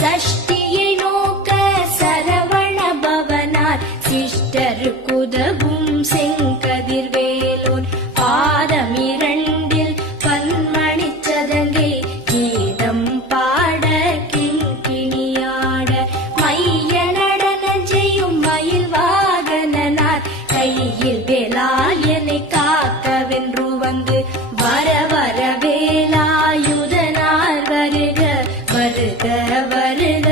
சஷ்டியை நோக்க சரவண பவனார் சிஷ்டருக்குதவும் செங்கதிர்வேலோன் பாதம் இரண்டில் பன்மணிச் சதங்கை கீதம் பாட கிங்கிணியாட மைய நடன செய்யும் மயில் வாகனனார் கையில் வேலால் என்னை காக்கவென்று வந்து வர வர வேலாயுதனார் வருக வருக வருக